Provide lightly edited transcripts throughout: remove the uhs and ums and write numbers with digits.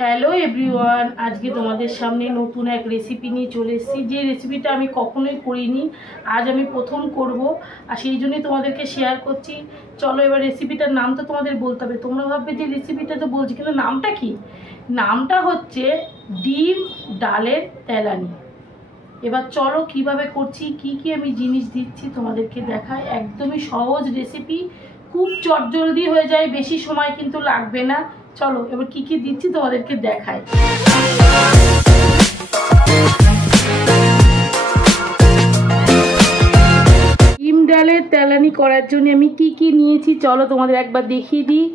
Hello everyone, আজকে তোমাদের সামনে নতুন এক রেসিপি নিয়ে চলে এসেছি। যে রেসিপিটা আমি কখনোই করিনি, আজ আমি প্রথম করব, আর সেই জন্যই তোমাদেরকে শেয়ার করছি। চলো এবার রেসিপিটার নাম তো তোমাদের বলতে হবে। তোমরা ভাববে যে রেসিপিটা তো বলছি, কিন্তু নামটা কি? নামটা হচ্ছে ডিম ডালের তেলানি। এবার চলো কিভাবে করছি, কি কি আমি জিনিস দিচ্ছি তোমাদেরকে দেখায়। একদমই সহজ রেসিপি, খুব চটজলদি হয়ে যায়, বেশি সময় কিন্তু লাগবে না। চলো এবার কি কি দিচ্ছি তোমাদেরকে দেখাই। ডিম ডালের তেলানি করার জন্য আমি কি কি নিয়েছি চলো তোমাদের একবার দেখিয়ে দিই।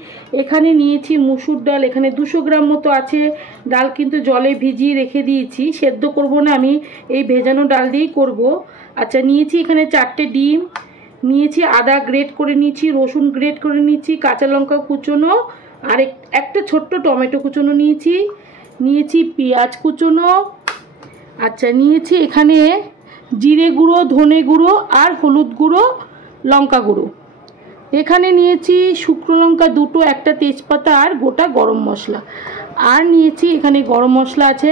এখানে নিয়েছি মুসুর ডাল, এখানে 200 গ্রাম মতো আছে। ডাল কিন্তু জলে ভিজিয়ে রেখে দিয়েছি, সেদ্ধ করব না, আমি এই ভেজানো ডাল দিয়েই করব। আচ্ছা, নিয়েছি এখানে 4টে ডিম, নিয়েছি আদা গ্রেট করে নিয়েছি, রসুন গ্রেট করে নিয়েছি, কাঁচা লঙ্কা কুচোনো, আর একটা ছোট্ট টমেটো কুচোনো নিয়েছি পেঁয়াজ কুচোনো। আচ্ছা, নিয়েছি এখানে জিরে গুঁড়ো, ধনে গুঁড়ো আর হলুদ গুঁড়ো, লঙ্কা গুঁড়ো। এখানে নিয়েছি শুকনো লঙ্কা 2টো, একটা তেজপাতা আর গোটা গরম মশলা। আর নিয়েছি এখানে গরম মশলা আছে।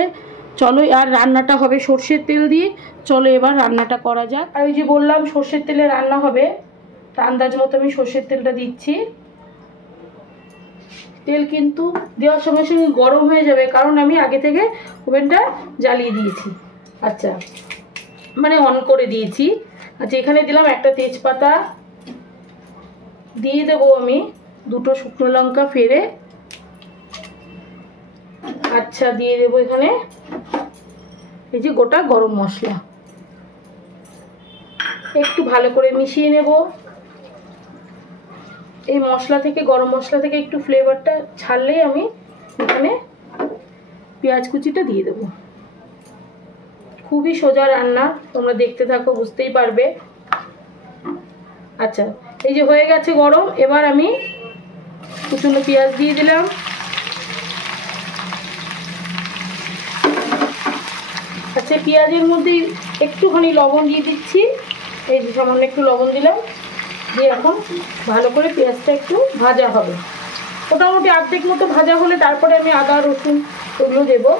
চলো, আর রান্নাটা হবে সর্ষের তেল দিয়ে। চলো এবার রান্নাটা করা যাক। আর ওই যে বললাম সর্ষের তেলে রান্না হবে, তা আন্দাজ মতো আমি সর্ষের তেলটা দিচ্ছি। তেল কিন্তু দেওয়ার সঙ্গে সঙ্গে গরম হয়ে যাবে, কারণ আমি আগে থেকে ওভেনটা জ্বালিয়ে দিয়েছি। আচ্ছা, মানে অন করে দিয়েছি। আচ্ছা, এখানে দিলাম একটা তেজপাতা, দিয়ে দেবো আমি 2টো শুকনো লঙ্কা ফেড়ে। আচ্ছা, দিয়ে দেবো এখানে এই যে গোটা গরম মশলা, একটু ভালো করে মিশিয়ে নেব। এই মশলা থেকে, গরম মশলা থেকে একটু ফ্লেভারটা ছাড়লেই আমি এখানে পেঁয়াজ কুচিটা দিয়ে দেবো। খুবই সোজা রান্না, তোমরা দেখতে থাকো, বুঝতেই পারবে। আচ্ছা, এই যে হয়ে গেছে গরম, এবার আমি কুচনো পেঁয়াজ দিয়ে দিলাম। আচ্ছা, পেঁয়াজের মধ্যে একটুখানি লবণ দিয়ে দিচ্ছি, এই যে সামান্য একটু লবণ দিলাম, দিয়ে এখন ভালো করে পেঁয়াজটা একটু ভাজা হবে। মোটামুটি অর্ধেক মতো ভাজা হলে তারপরে আমি আদা রসুন ওগুলো দেবো।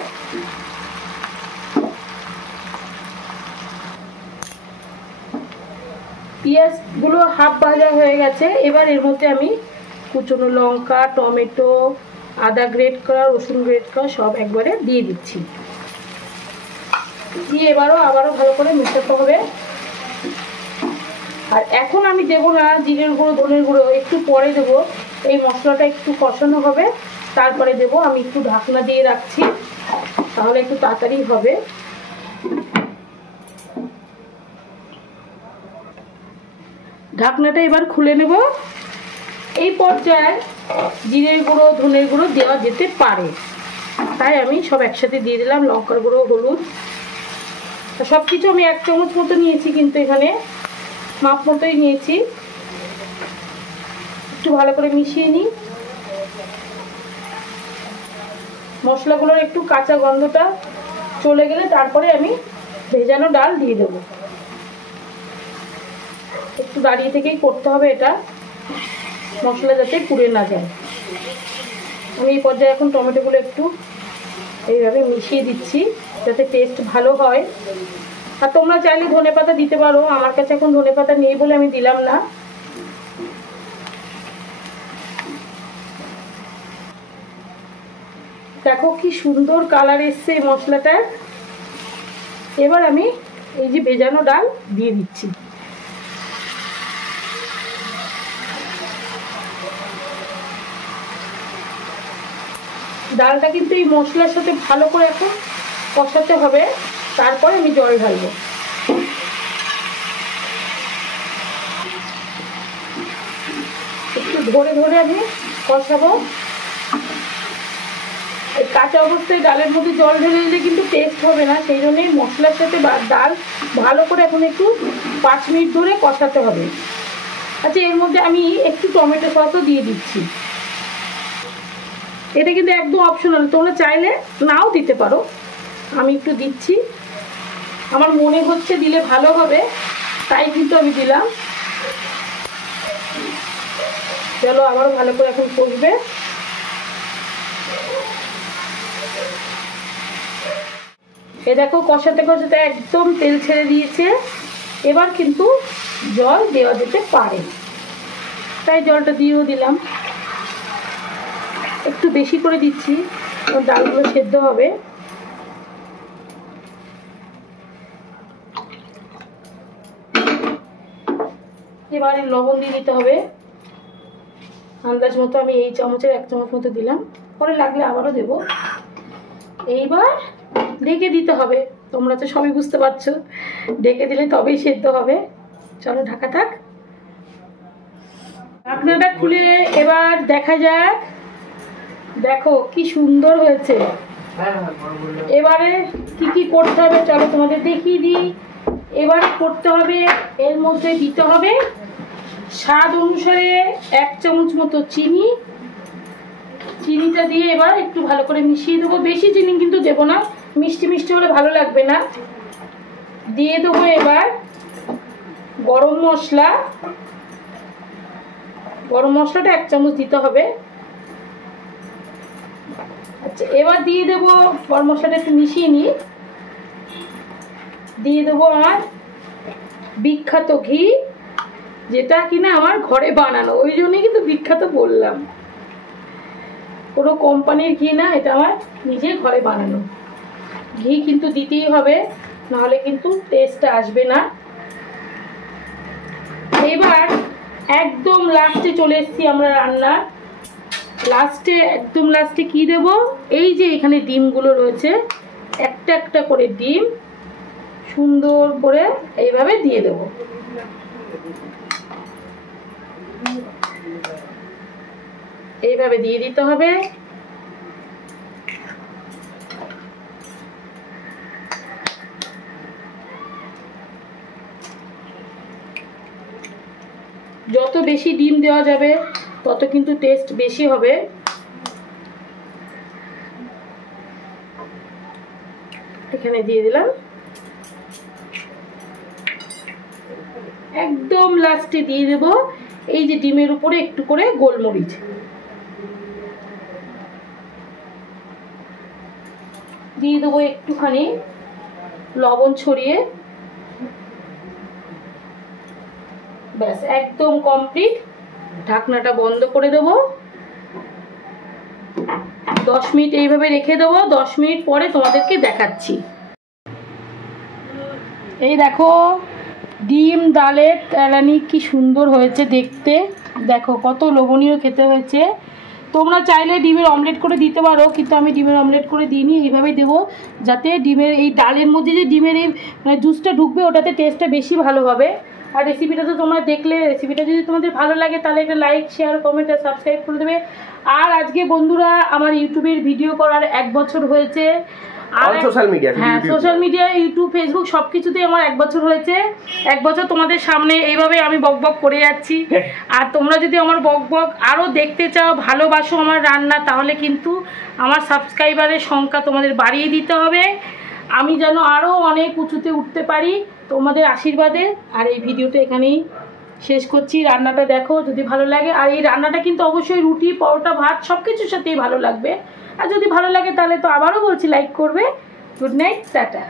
পেঁয়াজগুলো হাফ ভাজা হয়ে গেছে, এবার এর মধ্যে আমি কুচনো লঙ্কা, টমেটো, আদা গ্রেট করা, রসুন গ্রেট করা সব একবারে দিয়ে দিচ্ছি। দিয়ে আবারও ভালো করে মেশাতে হবে। আর এখন আমি দেবো না জিরের গুঁড়ো, ধনের গুঁড়ো, একটু পরে দেবো। এই মশলাটা একটু কষানো হবে, তারপরে দেবো। আমি একটু ঢাকনা দিয়ে রাখছি, তাহলে একটু তাড়াতাড়ি হবে। ঢাকনাটা এবার খুলে নেব। এই পর্যায়ে জিরের গুঁড়ো, ধনের গুঁড়ো দেওয়া যেতে পারে, তাই আমি সব একসাথে দিয়ে দিলাম। লঙ্কার গুঁড়ো, হলুদ, সব কিছু আমি 1 চামচ মতো নিয়েছি, কিন্তু এখানে মাপ মতোই নিয়েছি। একটু ভালো করে মিশিয়ে নিই। মশলাগুলোর একটু কাঁচা গন্ধটা চলে গেলে তারপরে আমি ভেজানো ডাল দিয়ে দেবো। একটু দাঁড়িয়ে থেকেই করতে হবে এটা, মশলা যাতে পুড়ে না যায়। আমি এই পর্যায়ে এখন টমেটোগুলো একটু এইভাবে মিশিয়ে দিচ্ছি, যাতে টেস্ট ভালো হয়। আর তোমরা চাইলে ধনেপাতা দিতে পারো, আমার কাছে এখন ধনেপাতা নেই বলে আমি দিলাম না। দেখো কি সুন্দর কালার এসছে এই মশলাটার। এবার আমি এই যে ভেজানো ডাল দিয়ে দিচ্ছি। ডালটা কিন্তু এই মশলার সাথে ভালো করে এখন কষাতে হবে, তারপরে আমি জল ঢালবো। একটু ধরে ধরে আমি কষাবো। কাঁচা অবস্থায় ডালের মধ্যে জল ঢেলে দিলে কিন্তু টেস্ট হবে না, সেই জন্যই মশলার সাথে ডাল ভালো করে এখন একটু 5 মিনিট ধরে কষাতে হবে। আচ্ছা, এর মধ্যে আমি একটু টমেটো সসও দিয়ে দিচ্ছি। এটা কিন্তু একদম অপশনাল, তোমরা চাইলে নাও দিতে পারো, আমি একটু দিচ্ছি। আমার মনে হচ্ছে দিলে ভালো হবে, তাই কিন্তু আমি দিলাম। চলো আবারও ভালো করে এখন কষবে। এ দেখো কষাতে কষাতে একদম তেল ছেড়ে দিয়েছে। এবার কিন্তু জল দেওয়া যেতে পারে, তাই জলটা দিয়েও দিলাম। একটু বেশি করে দিচ্ছি, ডালগুলো সেদ্ধ হবে। এবারে লবণ দিয়ে দিতে হবে আন্দাজ মতো। আমি এই চামচের 1 চামচ মতো দিলাম, পরে লাগলে আবারও দেব। এইবার ঢেকে দিতে হবে। তোমরা তো সবই বুঝতে পারছো, ঢেকে দিলে তবেই সেদ্ধ হবে। চলো ঢাকা থাক। ঢাকনাটা খুলে এবার দেখা যাক। দেখো কি সুন্দর হয়েছে। এবারে কি কি করতে হবে চলো তোমাদের দেখিয়ে দিই। এবারে করতে হবে, এর মধ্যে দিতে হবে স্বাদ অনুসারে 1 চামচ মতো চিনি। চিনিটা দিয়ে এবার একটু ভালো করে মিশিয়ে দেবো। বেশি চিনি কিন্তু দেবো না, মিষ্টি মিষ্টি হলে ভালো লাগবে না। দিয়ে দেবো এবার গরম মশলা। গরম মশলাটা 1 চামচ দিতে হবে। আচ্ছা, এবার দিয়ে দেবো, গরম মশলাটা একটু মিশিয়ে নিই। দিয়ে দেবো আমার বিখ্যাত ঘি, যেটা কিনা আমার ঘরে বানানো, ওই জন্যই কিন্তু বিখ্যাত বললাম। কোনো কোম্পানির ঘি না, এটা আমার নিজে ঘরে বানানো ঘি। কিন্তু দিতেই হবে, নাহলে কিন্তু টেস্টটা আসবে না। এবার একদম লাস্টে চলে এসেছি আমরা রান্নার লাস্টে। একদম লাস্টে কি দেব, এই যে এখানে ডিমগুলো রয়েছে, একটা একটা করে ডিম সুন্দর করে এইভাবে দিয়ে দেব। এইভাবে দিয়ে দিতে হবে। যত বেশি ডিম দেওয়া যাবে তত কিন্তু টেস্ট বেশি হবে। এখানে দিয়ে দিলাম। একদম লাস্টে দিয়ে দেব এই যে ডিমের উপরে একটু করে গোলমরিচ। দিয়ে দেবো একটুখানি লবণ ছড়িয়ে। ব্যাস একদম কমপ্লিট। ঢাকনাটা বন্ধ করে দেবো। 10 মিনিট এইভাবে রেখে দেবো। 10 মিনিট পরে তোমাদেরকে দেখাচ্ছি। এই দেখো ডিম ডালের তেলানি কি সুন্দর হয়েছে দেখতে। দেখো কত লোভনীয় খেতে হয়েছে। তোমরা চাইলে ডিমের অমলেট করে দিতে পারো, কিন্তু আমি ডিমের অমলেট করে দিইনি, এইভাবেই দেবো, যাতে ডিমের এই ডালের মধ্যে যে ডিমের এই জুসটা ঢুকবে, ওটাতে টেস্টটা বেশি ভালো হবে। আর রেসিপিটা তো তোমরা দেখলে, রেসিপিটা যদি তোমাদের ভালো লাগে তাহলে একটা লাইক, শেয়ার, কমেন্ট আর সাবস্ক্রাইব করে দেবে। আর আজকে বন্ধুরা আমার ইউটিউবের ভিডিও করার 1 বছর হয়েছে। আর সোশ্যাল মিডিয়া, হ্যাঁ সোশ্যাল মিডিয়া, ইউটিউব, ফেসবুক সব কিছুতেই আমার 1 বছর হয়েছে। 1 বছর তোমাদের সামনে এইভাবে আমি বক বক করে যাচ্ছি। আর তোমরা যদি আমার বক বক আরও দেখতে চাও, ভালোবাসো আমার রান্না, তাহলে কিন্তু আমার সাবস্ক্রাইবারের সংখ্যা তোমাদের বাড়িয়ে দিতে হবে। আমি যেন আরও অনেক উঁচুতে উঠতে পারি তোমাদের আশীর্বাদে। আর এই ভিডিওটা এখানেই শেষ করছি। রান্নাটা দেখো যদি ভালো লাগে। আর এই রান্নাটা কিন্তু অবশ্যই রুটি, পরোটা, ভাত সব কিছুর সাথেই ভালো লাগবে। আর যদি ভালো লাগে তাহলে তো আবারও বলছি লাইক করবে। Good night, tata.